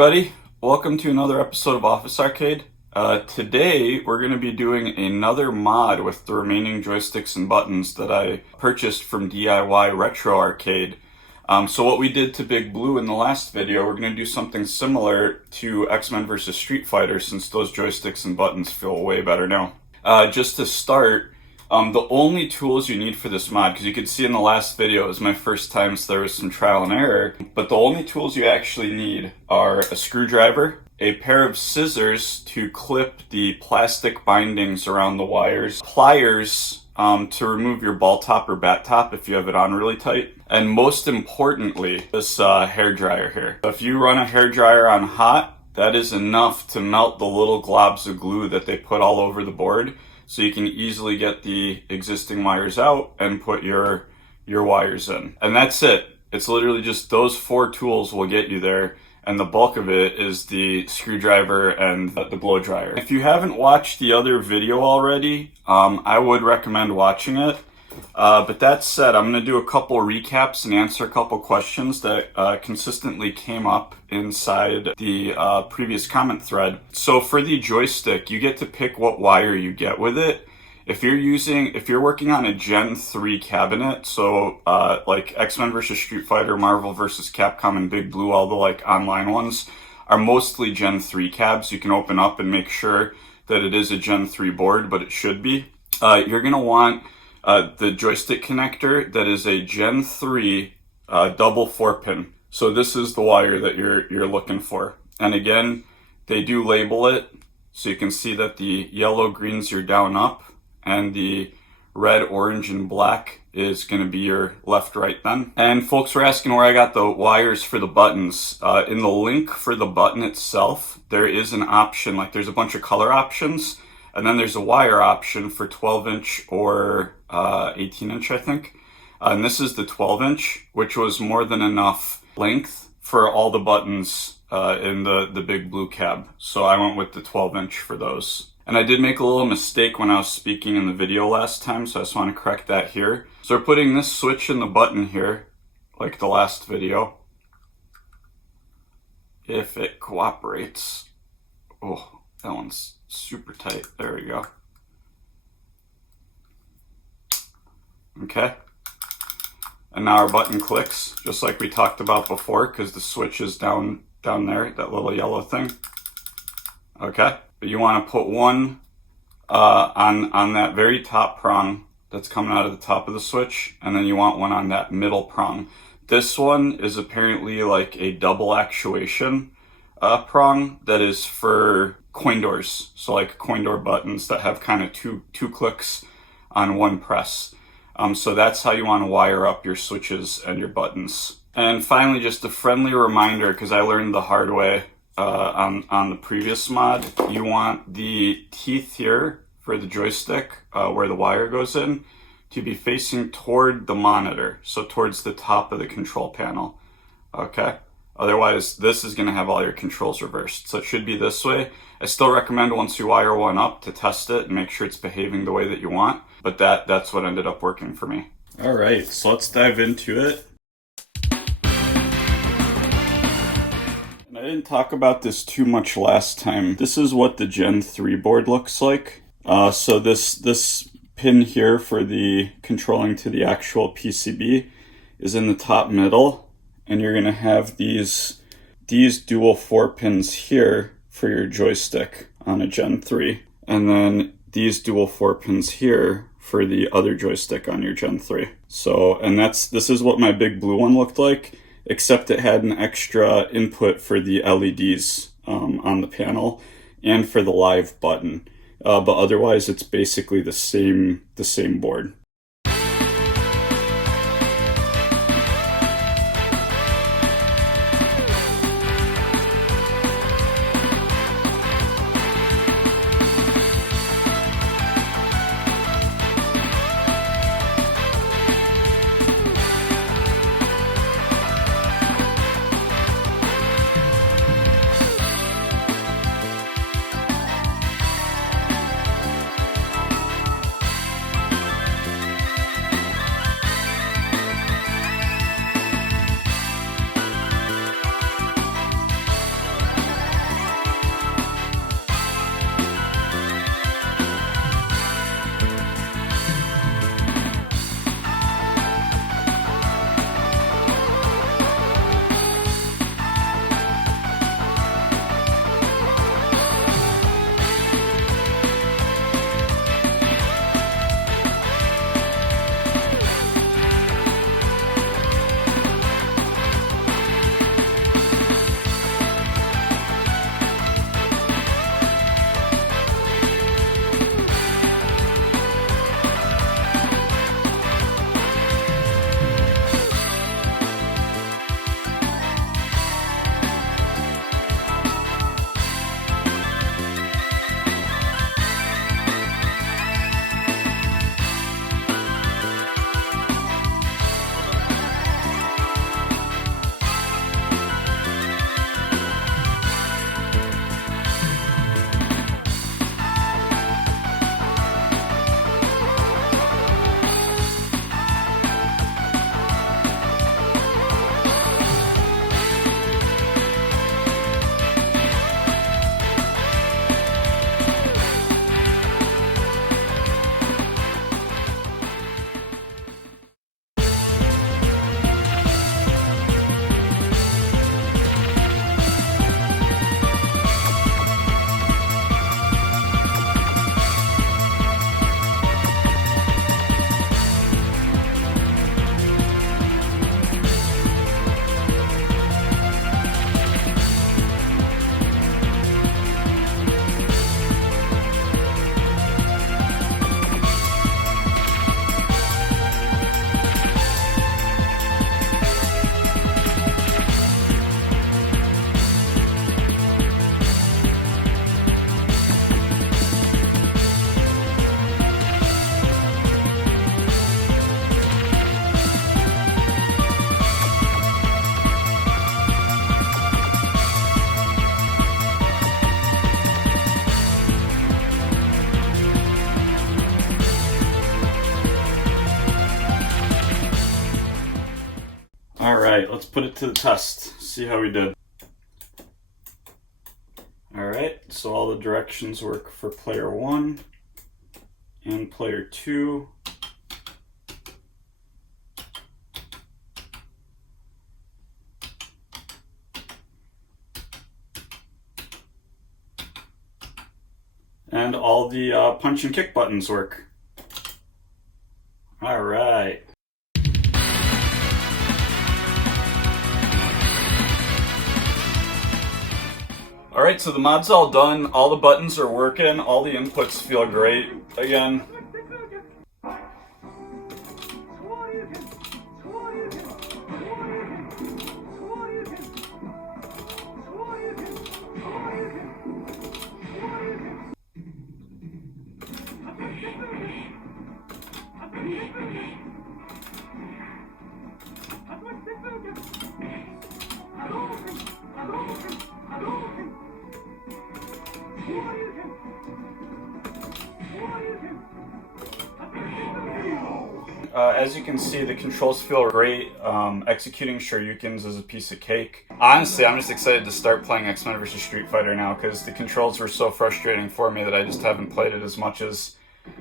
everybody, welcome to another episode of Office Arcade. Today we're going to be doing another mod with the remaining joysticks and buttons that I purchased from DIY Retro Arcade. So what we did to Big Blue in the last video, we're going to do something similar to X-Men vs. Street Fighter, since those joysticks and buttons feel way better now. Just to start, the only tools you need for this mod, because you could see in the last video it was my first time, so there was some trial and error, but the only tools you actually need are a screwdriver, a pair of scissors to clip the plastic bindings around the wires, pliers to remove your ball top or bat top if you have it on really tight, and most importantly, this hair dryer here. If you run a hair dryer on hot, that is enough to melt the little globs of glue that they put all over the board, so you can easily get the existing wires out and put your wires in. And that's it. It's literally just those four tools will get you there, and the bulk of it is the screwdriver and the blow dryer. If you haven't watched the other video already, I would recommend watching it. But that said, I'm going to do a couple recaps and answer a couple questions that consistently came up inside the previous comment thread. So for the joystick, you get to pick what wire you get with it. If you're working on a Gen 3 cabinet, so like X-Men vs. Street Fighter, Marvel vs. Capcom, and Big Blue, all the like online ones are mostly Gen 3 cabs. You can open up and make sure that it is a Gen 3 board, but it should be. You're going to want the joystick connector that is a Gen 3 double 4-pin. So this is the wire that you're looking for. And again, they do label it, so you can see that the yellow greens are down up, and the red, orange, and black is going to be your left, right then. And folks were asking where I got the wires for the buttons. In the link for the button itself, there is an option, like there's a bunch of color options, and then there's a wire option for 12-inch or 18-inch, I think. And this is the 12-inch, which was more than enough length for all the buttons in the Big Blue cab. So I went with the 12-inch for those. And I did make a little mistake when I was speaking in the video last time, so I just want to correct that here. So we're putting this switch in the button here, like the last video. If it cooperates. Oh, that one's super tight. There we go. Okay. And now our button clicks, just like we talked about before, because the switch is down there, that little yellow thing. Okay. But you want to put one on that very top prong that's coming out of the top of the switch, and then you want one on that middle prong. This one is apparently like a double actuation prong that is for coin doors. So like coin door buttons that have kind of two clicks on one press. So that's how you want to wire up your switches and your buttons. And finally, just a friendly reminder, because I learned the hard way on the previous mod, you want the teeth here for the joystick, where the wire goes in, to be facing toward the monitor, so towards the top of the control panel. Okay? Otherwise, this is going to have all your controls reversed. So it should be this way. I still recommend once you wire one up to test it and make sure it's behaving the way that you want, but that's what ended up working for me. All right, so let's dive into it. I didn't talk about this too much last time. This is what the Gen 3 board looks like. So this pin here for the controlling to the actual PCB is in the top middle, and you're going to have these dual 4 pins here for your joystick on a Gen 3, and then these dual 4 pins here for the other joystick on your Gen 3. So, and this is what my Big Blue one looked like, except it had an extra input for the LEDs on the panel and for the live button. But otherwise, it's basically the same board. Alright, let's put it to the test. See how we did. Alright, so all the directions work for player 1 and player 2. And all the punch and kick buttons work. Alright. Alright, so the mod's all done. All the buttons are working. All the inputs feel great. Again, as you can see, the controls feel great. Executing Shoryukens is a piece of cake. Honestly, I'm just excited to start playing X-Men vs. Street Fighter now, because the controls were so frustrating for me that I just haven't played it as much as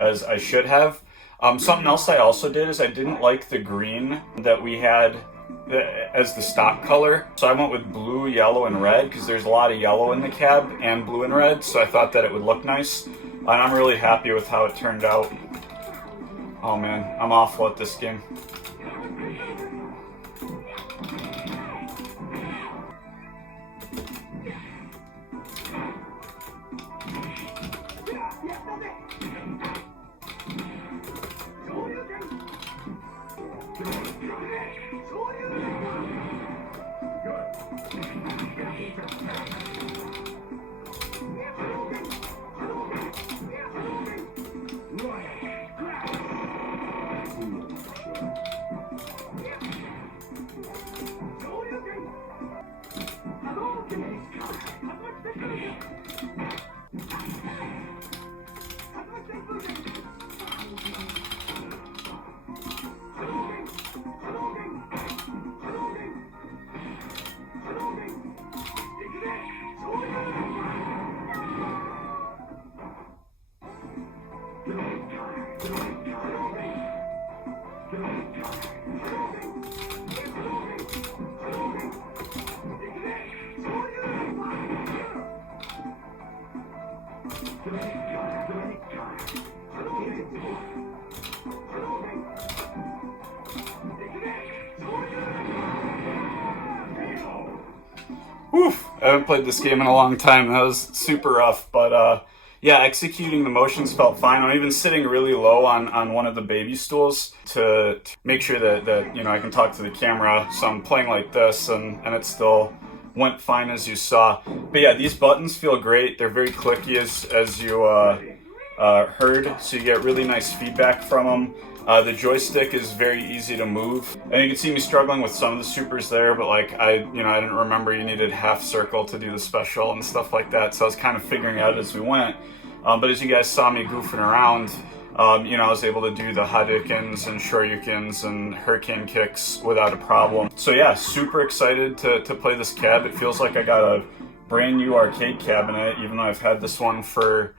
I should have. Something else I also did is I didn't like the green that we had as the stock color. So I went with blue, yellow, and red, because there's a lot of yellow in the cab and blue and red, so I thought that it would look nice. And I'm really happy with how it turned out. Oh man, I'm awful at this game. Oof, I haven't played this game in a long time. That was super rough, but yeah, executing the motions felt fine. I'm even sitting really low on one of the baby stools to make sure that you know, I can talk to the camera. So I'm playing like this, and it still went fine, as you saw. But yeah, these buttons feel great. They're very clicky, as you heard, so you get really nice feedback from them. The joystick is very easy to move, and you can see me struggling with some of the supers there, but like I didn't remember you needed half circle to do the special and stuff like that, so I was kind of figuring it out as we went. But as you guys saw me goofing around, I was able to do the Hadoukens and Shoryukens and Hurricane Kicks without a problem. So yeah, super excited to play this cab. It feels like I got a brand new arcade cabinet, even though I've had this one for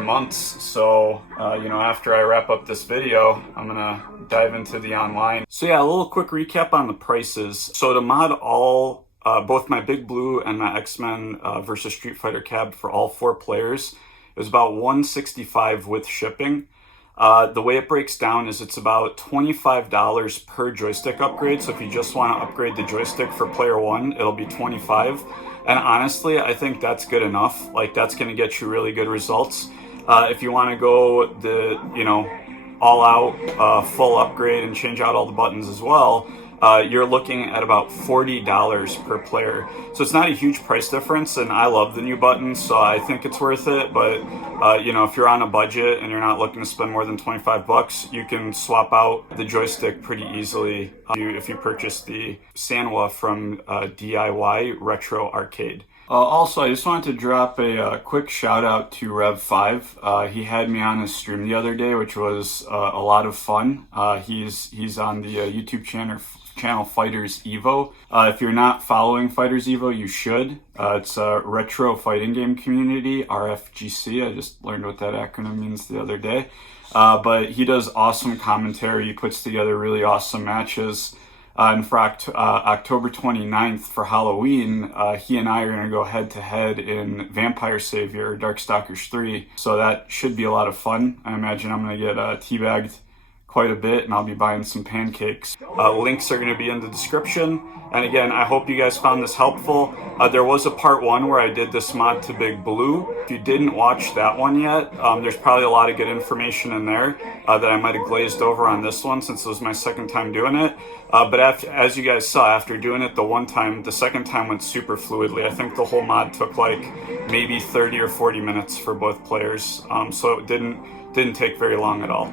months. So after I wrap up this video, I'm gonna dive into the online. So yeah, a little quick recap on the prices. So to mod all both my Big Blue and my X-Men versus Street Fighter cab for all 4 players, it was about $165 with shipping. The way it breaks down is it's about $25 per joystick upgrade. So if you just want to upgrade the joystick for player 1, it'll be $25. And honestly, I think that's good enough. Like, that's going to get you really good results. If you want to go the, all out full upgrade and change out all the buttons as well, you're looking at about $40 per player. So it's not a huge price difference, and I love the new buttons, so I think it's worth it. But if you're on a budget and you're not looking to spend more than $25, you can swap out the joystick pretty easily if you purchase the Sanwa from DIY Retro Arcade. Also, I just wanted to drop a quick shout out to Rev5. He had me on his stream the other day, which was a lot of fun. He's on the YouTube channel Fighters Evo. If you're not following Fighters Evo, you should. It's a retro fighting game community, RFGC. I just learned what that acronym means the other day. But he does awesome commentary. He puts together really awesome matches. And for October 29th for Halloween, he and I are going to go head to head in Vampire Savior, Darkstalkers 3. So that should be a lot of fun. I imagine I'm going to get teabagged quite a bit, and I'll be buying some pancakes. Links are going to be in the description. And again, I hope you guys found this helpful. There was a part 1 where I did this mod to Big Blue. If you didn't watch that one yet, there's probably a lot of good information in there that I might have glazed over on this one since it was my second time doing it. But as you guys saw, after doing it the one time, the second time went super fluidly. I think the whole mod took like maybe 30 or 40 minutes for both players. So it didn't take very long at all.